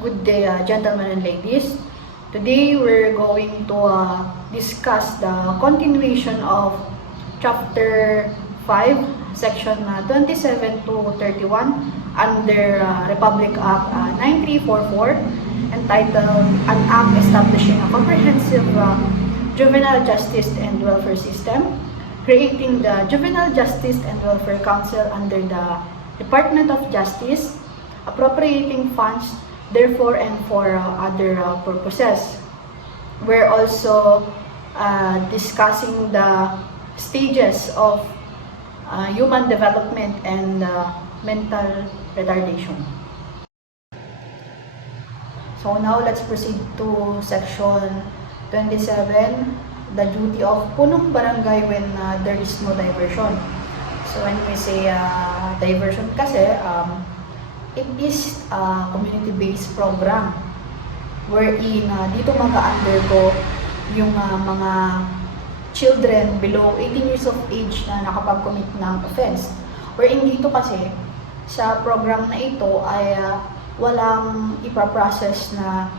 Good day, gentlemen and ladies. Today we're going to discuss the continuation of Chapter 5, Section 27 to 31 under Republic Act 9344, entitled An Act Establishing a Comprehensive Juvenile Justice and Welfare System, creating the Juvenile Justice and Welfare Council under the Department of Justice, appropriating funds therefore and for other purposes. We're also discussing the stages of human development and mental retardation. So now let's proceed to section 27, the duty of punong barangay when there is no diversion. So when we say diversion kasi, it is a community-based program wherein dito mag-undergo yung mga children below 18 years of age na nakapag-commit ng offense. Wherein dito kasi sa program na ito ay walang ipaprocess na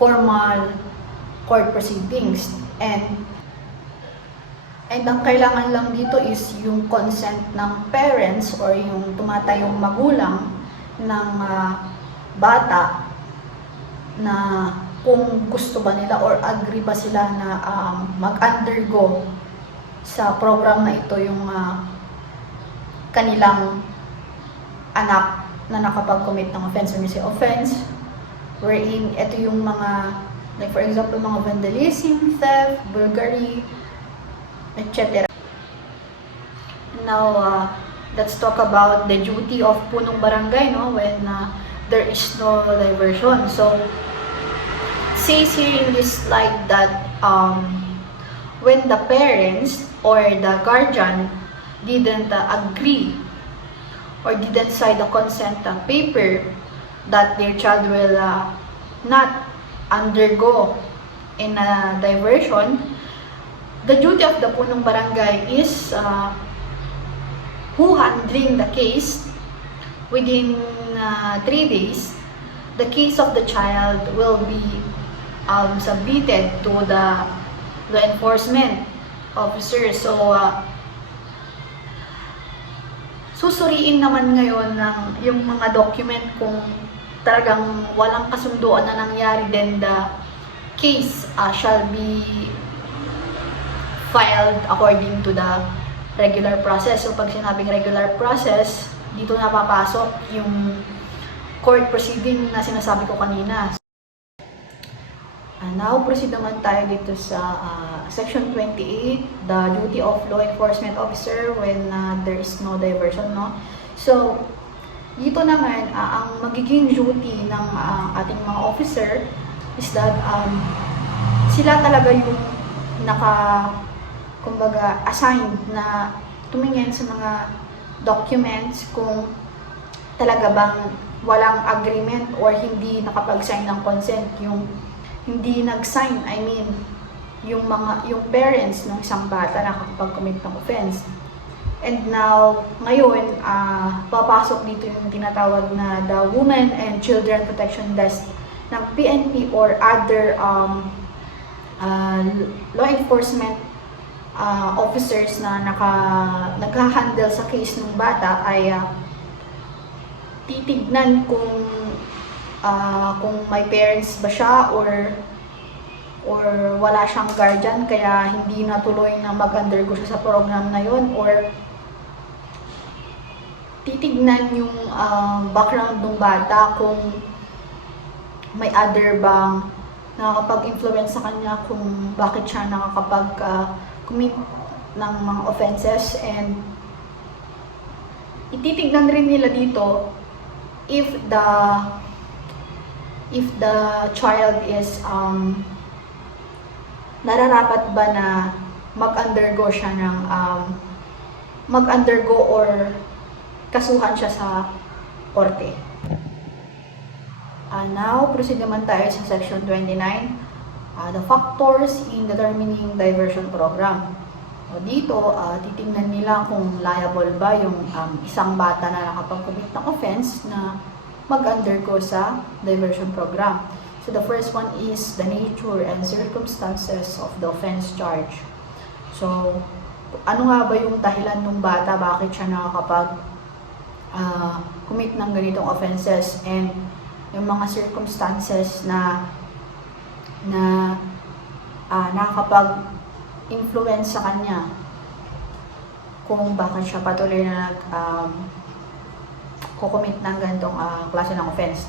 formal court proceedings, and ang kailangan lang dito is yung consent ng parents or yung tumatayong magulang ng bata na kung gusto ba nila or agree ba sila na mag-undergo sa program na ito yung kanilang anak na nakapag-commit ng offense. When you say offense, wherein ito yung mga, like for example, mga vandalism, theft, burglary, etc. Now, let's talk about the duty of punong barangay, no, when there is no diversion. So, says here in this slide that when the parents or the guardian didn't agree or didn't sign the consent paper that their child will not undergo in a diversion, the duty of the punong barangay is who handling the case within 3 days. The case of the child will be submitted to the law enforcement officer. So, susuriin naman ngayon ng yung mga document kung talagang walang kasunduan na nangyari, then the case shall be filed according to the regular process. So, pag sinabing regular process, dito na papasok yung court proceeding na sinasabi ko kanina. Now, proceed naman tayo dito sa Section 28, the duty of law enforcement officer when there is no diversion, no? So, dito naman, ang magiging duty ng ating mga officer is that sila talaga yung kumbaga, assigned na tumingin sa mga documents kung talaga bang walang agreement or hindi nakapag-sign ng consent, yung hindi nag-sign, I mean, yung parents ng isang bata na nakapag-commit ng offense. And now, ngayon, papasok dito yung tinatawag na the Women and Children Protection Desk ng PNP or other law enforcement officers na nagha-handle sa case ng bata ay titignan kung may parents ba siya or wala siyang guardian kaya hindi natuloy na mag-undergo siya sa program na yon, or titignan yung background ng bata kung may other bang nakakapag-influence sa kanya kung bakit siya nakakapag-commit ng mga offenses, and ititignan rin nila dito if the child is nararapat ba na mag-undergo siya ng mag-undergo or kasuhan siya sa korte. Now, proceed naman tayo sa Section 29, the factors in determining diversion program. Dito, titingnan nila kung liable ba yung isang bata na nakapag-commit ng offense na mag-undergo sa diversion program. So the first one is the nature and circumstances of the offense charge. So, ano nga ba yung dahilan ng bata, bakit siya nakakapag commit ng ganitong offenses, and yung mga circumstances na nakakapag-influence sa kanya kung bakit siya patuloy na kukumit ng ganitong klase ng offense.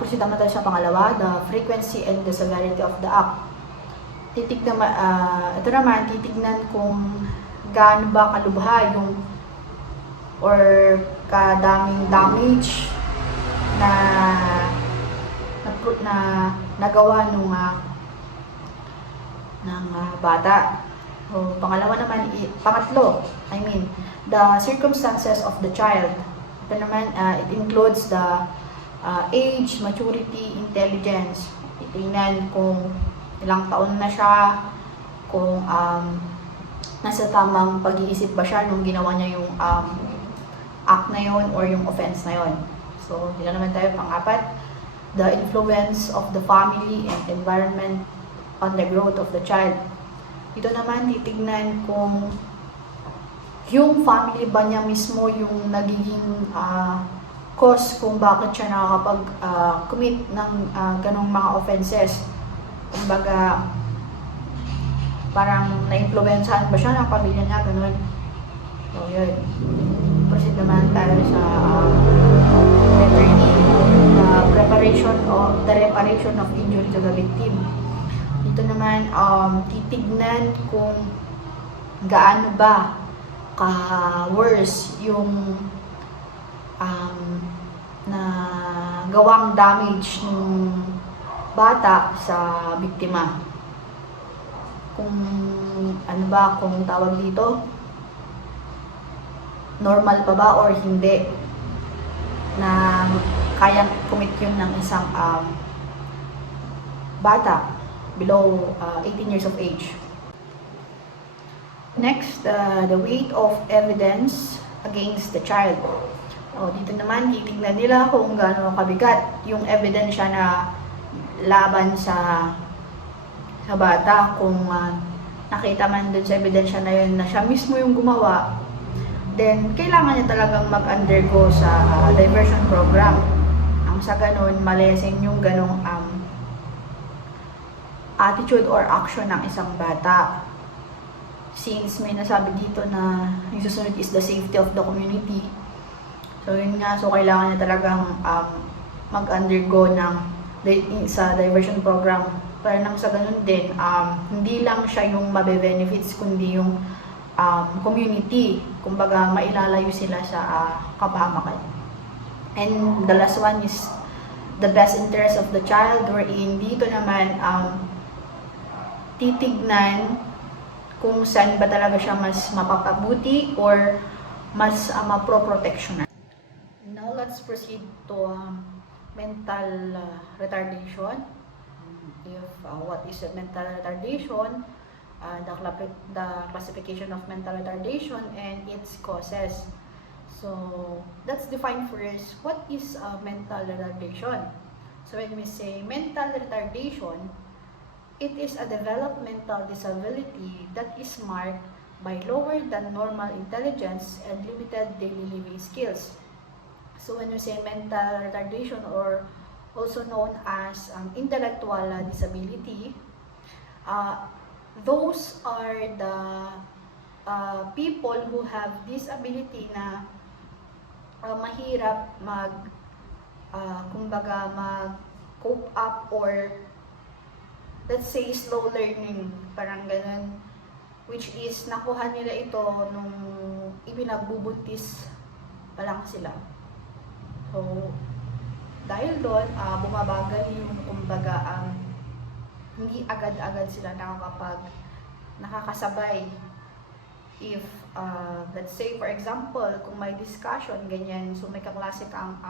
Proceed naman tayo sa pangalawa, the frequency and the severity of the act. Ito naman, titignan kung gaano ba kalubha yung or kadaming damage na nagawa ng bata. So, pangatlo, the circumstances of the child. Ito naman, it includes the age, maturity, intelligence. Titingnan kung ilang taon na siya, kung nasa tamang pag-iisip ba siya nung ginawa niya yung act na yun or yung offense na yun. So, dito naman tayo pang-apat, the influence of the family and environment on the growth of the child. Ito naman, titignan kung yung family ba niya mismo yung nagiging cause kung bakit siya nakakapag-commit ng ganong mga offenses. Kumbaga, parang na-influensyahan ba siya ng pamilya niya, gano'n. So, yun. Proceed naman tayo sa letter E, the reparation of injury to the victim. Dito naman, titignan kung gaano ba ka-worse yung na gawang damage ng bata sa biktima. Kung kung tawag dito, normal pa ba or hindi na kayang commit yun ng isang bata below 18 years of age. Next, the weight of evidence against the child. Dito naman, titignan nila kung gaano kabigat yung ebidensya na laban sa bata. Kung nakita man dun sa ebidensya na yun na siya mismo yung gumawa, then kailangan niya talagang mag-undergo sa diversion program. Ang sa ganun, malesen yung ganong attitude or action ng isang bata. Since may nasabi dito na yung susunod is the safety of the community. So yun nga, so kailangan niya talagang mag-undergo sa diversion program. Para nang sa ganun din, hindi lang siya yung mabe-benefits, kundi yung community. Kumbaga, mailalayo sila sa kapahamakan. And the last one is the best interest of the child, wherein dito naman, titignan kung saan ba talaga siya mas mapapabuti or mas maproproteksyonan. Now, let's proceed to mental retardation. What is a mental retardation? The classification of mental retardation and its causes. So, let's define first what is mental retardation. So, when we say mental retardation, it is a developmental disability that is marked by lower than normal intelligence and limited daily living skills. So when we say mental retardation, or also known as intellectual disability, those are the people who have this ability na mahirap mag-cope up, or let's say slow learning, parang ganun, which is nakuha nila ito nung ibinagbubuntis pa lang sila. So, dahil doon, bumabagal yung hindi agad-agad sila nakakasabay. If, let's say, for example, kung may discussion, ganyan, so may kaklase kang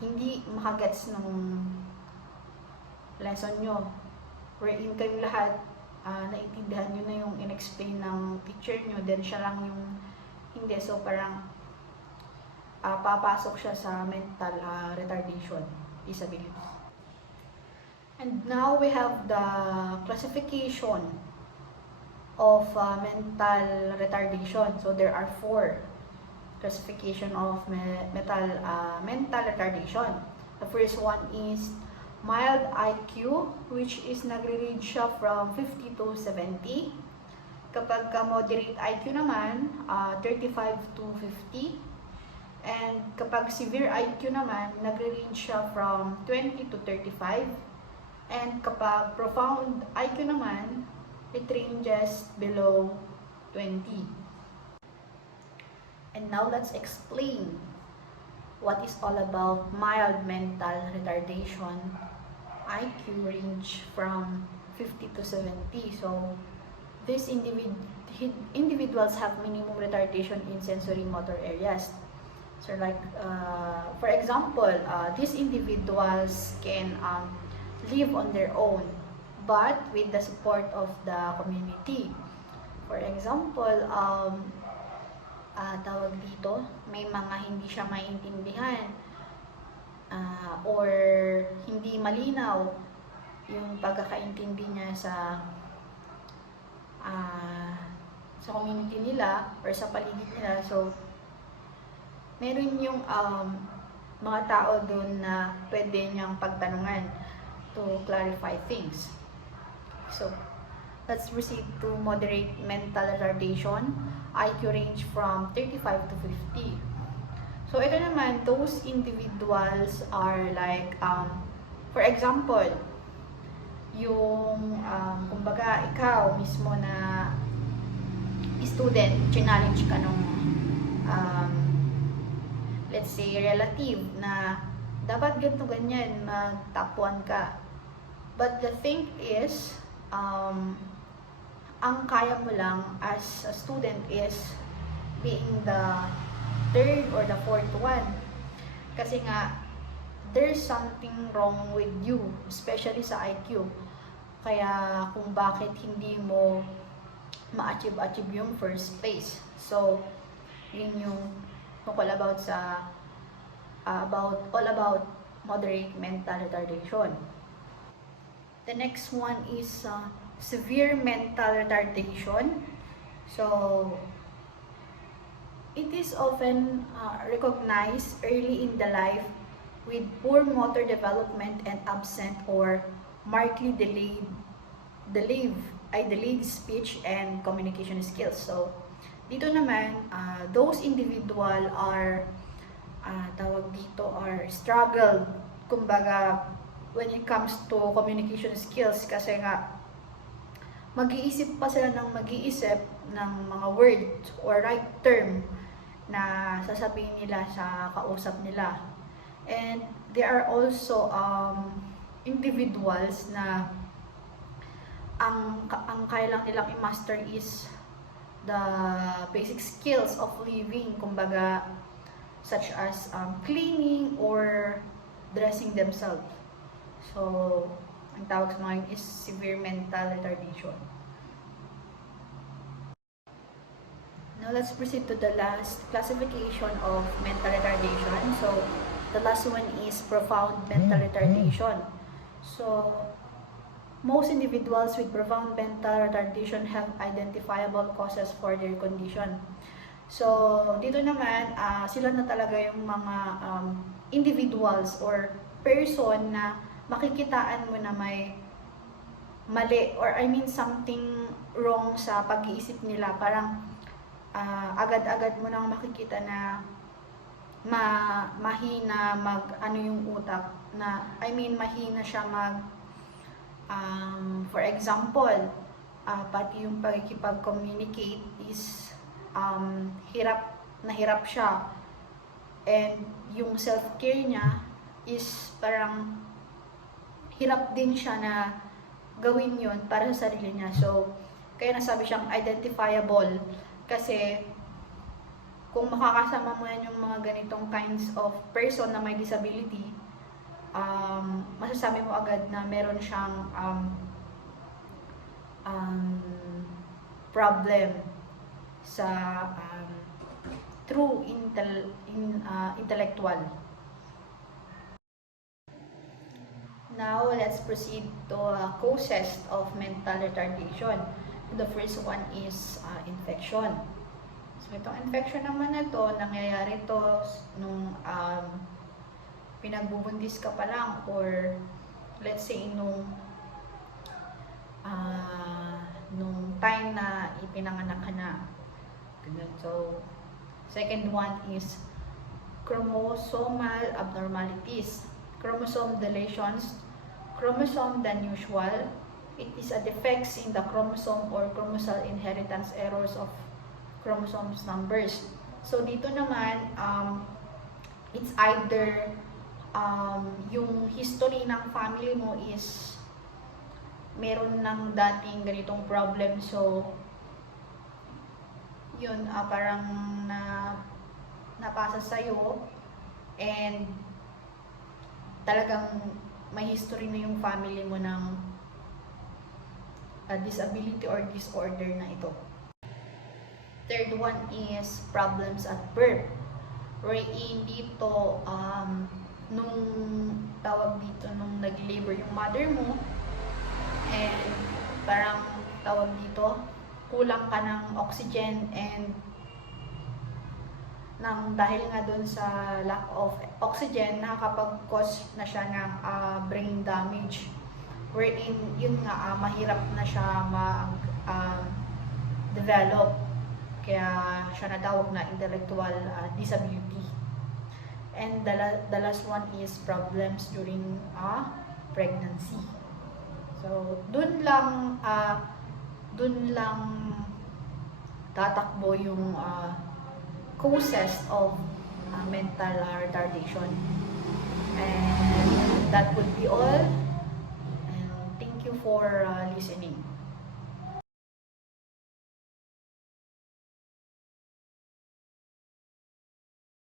hindi makagets ng lesson nyo, wherein kayong lahat, naintindihan nyo na yung in-explain ng teacher nyo, then siya lang yung hindi. So, parang, papasok siya sa mental retardation, disability. And now we have the classification of mental retardation. So there are 4 classification of mental retardation. The first one is mild IQ, which is nagre-range siya from 50 to 70. Kapag moderate IQ naman, 35 to 50. And kapag severe IQ naman, nagre-range siya from 20 to 35. And kapag profound IQ naman, it ranges below 20. And now let's explain what is all about mild mental retardation. IQ range from 50 to 70. So these individuals have minimum retardation in sensory motor areas. So like, for example, these individuals can live on their own, but with the support of the community. For example, tawag dito, may mga hindi siya maintindihan or hindi malinaw yung pagkakaintindi niya sa community nila or sa paligid nila. So meron yung mga tao doon na pwede niyang pagtanungan to clarify things. So let's proceed to moderate mental retardation. IQ range from 35 to 50. So ito naman, those individuals are like, for example, yung kumbaga ikaw mismo na student, challenge ka nung let's say relative na dapat ganito ganyan, mag-top 1 ka. But the thing is, ang kaya mo lang as a student is being the 3rd or the 4th one. Kasi nga, there's something wrong with you, especially sa IQ. Kaya kung bakit hindi mo ma-achieve yung first place. So, yun yung tungkol about sa all about moderate mental retardation. The next one is severe mental retardation. So it is often recognized early in the life with poor motor development and absent or markedly delayed speech and communication skills. So dito naman, those individual are tawag dito are struggle, kumbaga, when it comes to communication skills, kasi nga mag-iisip pa sila ng mag-iisip ng mga word or right term na sasabihin nila sa kausap nila. And there are also individuals na ang kaya lang nilang i-master is the basic skills of living, kumbaga such as cleaning or dressing themselves. So ang tawag sa mga yun is severe mental retardation. Now let's proceed to the last classification of mental retardation. So the last one is profound mental retardation. So most individuals with profound mental retardation have identifiable causes for their condition. So dito naman, sila na talaga yung mga individuals or person na makikitaan mo na may mali or I mean something wrong sa pag-iisip nila. Parang agad-agad mo nang makikita na mahina yung utak na I mean mahina siya for example, pati yung pagkikipag-communicate is hirap siya, and yung self-care niya is parang hirap din siya na gawin yun para sa sarili niya. So, kaya nasabi siyang identifiable kasi kung makakasama mo yan yung mga ganitong kinds of person na may disability, masasabi mo agad na meron siyang problem sa through intellectual. Now, let's proceed to causes of mental retardation. The first one is infection. So, itong infection naman na to, nangyayari to nung pinagbubuntis ka pa lang, or let's say nung time na ipinanganak ka na. So, second one is chromosomal abnormalities, chromosome deletions, chromosome than usual. It is a defects in the chromosome or chromosomal inheritance errors of chromosomes numbers. So, dito naman, it's either yung history ng family mo is meron ng dating ganitong problem, so yun, parang napasa sa'yo, and talagang may history na yung family mo ng disability or disorder na ito. Third one is problems at birth, wherein dito nung tawag dito, nung nag-labor yung mother mo, and parang tawag dito, kulang ka ng oxygen, and dahil nga dun sa lack of oxygen, nakakapag-cause na siya ng brain damage, wherein yun nga, mahirap na siya mag-develop, kaya siya natawag na intellectual disability. And the last one is problems during pregnancy. So, dun lang tatakbo yung causes of mental retardation. And that would be all. And thank you for listening.